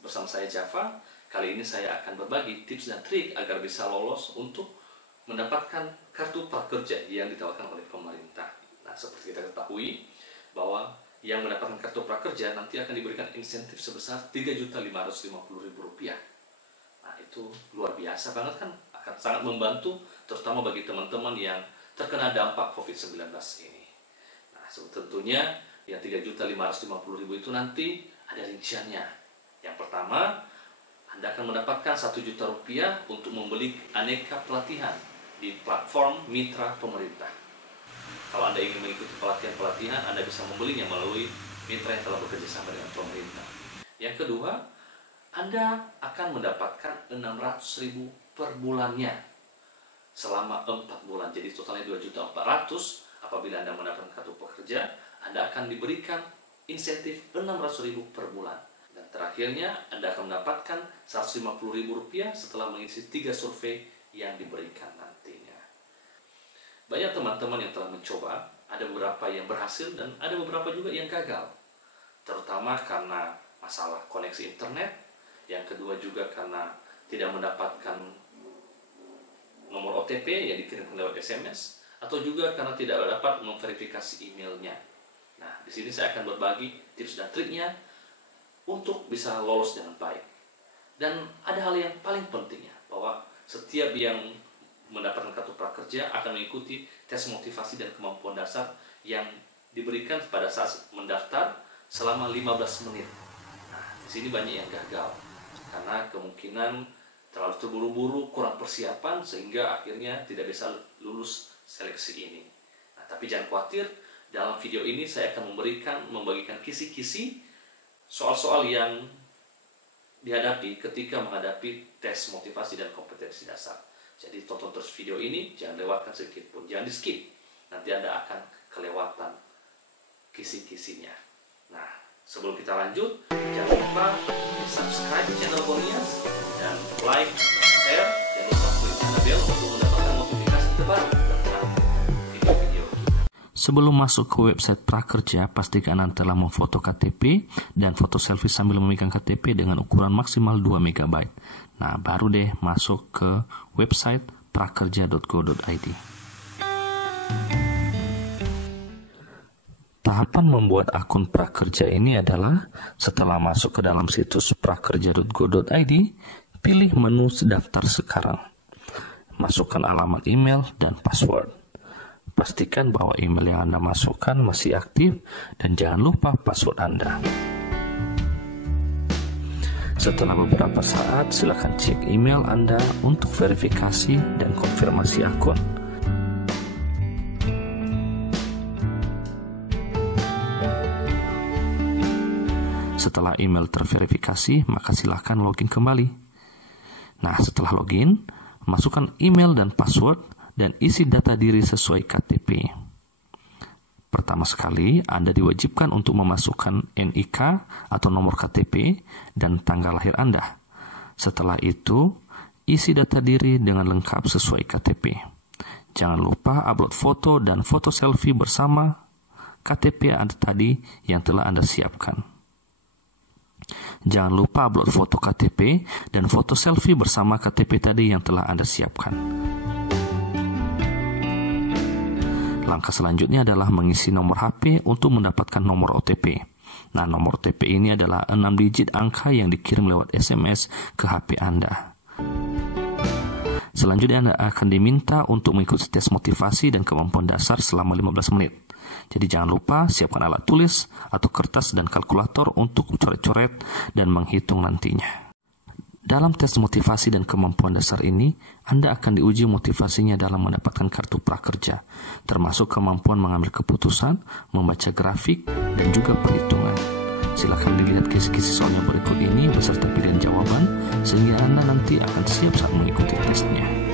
bersama saya Java. Kali ini saya akan berbagi tips dan trik agar bisa lolos untuk mendapatkan kartu prakerja yang ditawarkan oleh pemerintah. Nah, seperti kita ketahui bahwa yang mendapatkan kartu prakerja nanti akan diberikan insentif sebesar Rp3.550.000. Nah, itu luar biasa banget kan, akan sangat membantu terutama bagi teman-teman yang terkena dampak COVID-19 ini. Nah, tentunya yang Rp3.550.000 itu nanti ada rinciannya. Yang pertama, Anda akan mendapatkan Rp1 juta untuk membeli aneka pelatihan di platform mitra pemerintah. Kalau Anda ingin mengikuti pelatihan-pelatihan, Anda bisa membelinya melalui mitra yang telah bekerja sama dengan pemerintah. Yang kedua, Anda akan mendapatkan Rp600.000 per bulannya selama 4 bulan. Jadi totalnya Rp2.400.000. Apabila Anda mendapatkan kartu prakerja, Anda akan diberikan insentif Rp600.000 per bulan. Dan terakhirnya, Anda akan mendapatkan Rp150.000 setelah mengisi 3 survei yang diberikan nantinya. Banyak teman-teman yang telah mencoba, ada beberapa yang berhasil dan ada beberapa juga yang gagal. Terutama karena masalah koneksi internet, yang kedua juga karena tidak mendapatkan nomor OTP yang dikirimkan lewat SMS, atau juga karena tidak dapat memverifikasi emailnya. Nah, di sini saya akan berbagi tips dan triknya untuk bisa lolos dengan baik. Dan ada hal yang paling pentingnya, bahwa setiap yang mendapatkan kartu prakerja akan mengikuti tes motivasi dan kemampuan dasar yang diberikan pada saat mendaftar selama 15 menit. Nah, di sini banyak yang gagal karena kemungkinan terlalu terburu-buru, kurang persiapan, sehingga akhirnya tidak bisa lulus seleksi ini. Nah, tapi jangan khawatir, dalam video ini saya akan membagikan kisi-kisi soal-soal yang dihadapi ketika menghadapi tes motivasi dan kompetensi dasar. Jadi tonton terus video ini, jangan lewatkan sedikit pun, jangan di skip. Nanti Anda akan kelewatan kisi-kisinya. Nah, sebelum kita lanjut, jangan lupa subscribe channel Bonias dan like, share, dan lupa klik tanda bel untuk mendapatkan notifikasi terbaru tentang video-video kita. Sebelum masuk ke website prakerja, pastikan Anda telah memfoto KTP dan foto selfie sambil memegang KTP dengan ukuran maksimal 2 MB. Nah, baru deh masuk ke website prakerja.go.id. Tahapan membuat akun prakerja ini adalah setelah masuk ke dalam situs prakerja.go.id, pilih menu daftar sekarang. Masukkan alamat email dan password. Pastikan bahwa email yang Anda masukkan masih aktif dan jangan lupa password Anda. Setelah beberapa saat, silakan cek email Anda untuk verifikasi dan konfirmasi akun. Setelah email terverifikasi, maka silakan login kembali. Nah, setelah login, masukkan email dan password dan isi data diri sesuai KTP. Pertama sekali, Anda diwajibkan untuk memasukkan NIK atau nomor KTP dan tanggal lahir Anda. Setelah itu, isi data diri dengan lengkap sesuai KTP. Jangan lupa upload foto dan foto selfie bersama KTP Anda tadi yang telah Anda siapkan. Jangan lupa upload foto KTP dan foto selfie bersama KTP tadi yang telah Anda siapkan. Langkah selanjutnya adalah mengisi nomor HP untuk mendapatkan nomor OTP. Nah, nomor OTP ini adalah 6 digit angka yang dikirim lewat SMS ke HP Anda. Selanjutnya Anda akan diminta untuk mengikuti tes motivasi dan kemampuan dasar selama 15 menit. Jadi jangan lupa siapkan alat tulis atau kertas dan kalkulator untuk coret-coret dan menghitung nantinya. Dalam tes motivasi dan kemampuan dasar ini, Anda akan diuji motivasinya dalam mendapatkan kartu prakerja, termasuk kemampuan mengambil keputusan, membaca grafik, dan juga perhitungan. Silakan dilihat kisi-kisi soalnya berikut ini beserta pilihan jawaban, sehingga Anda nanti akan siap saat mengikuti tesnya.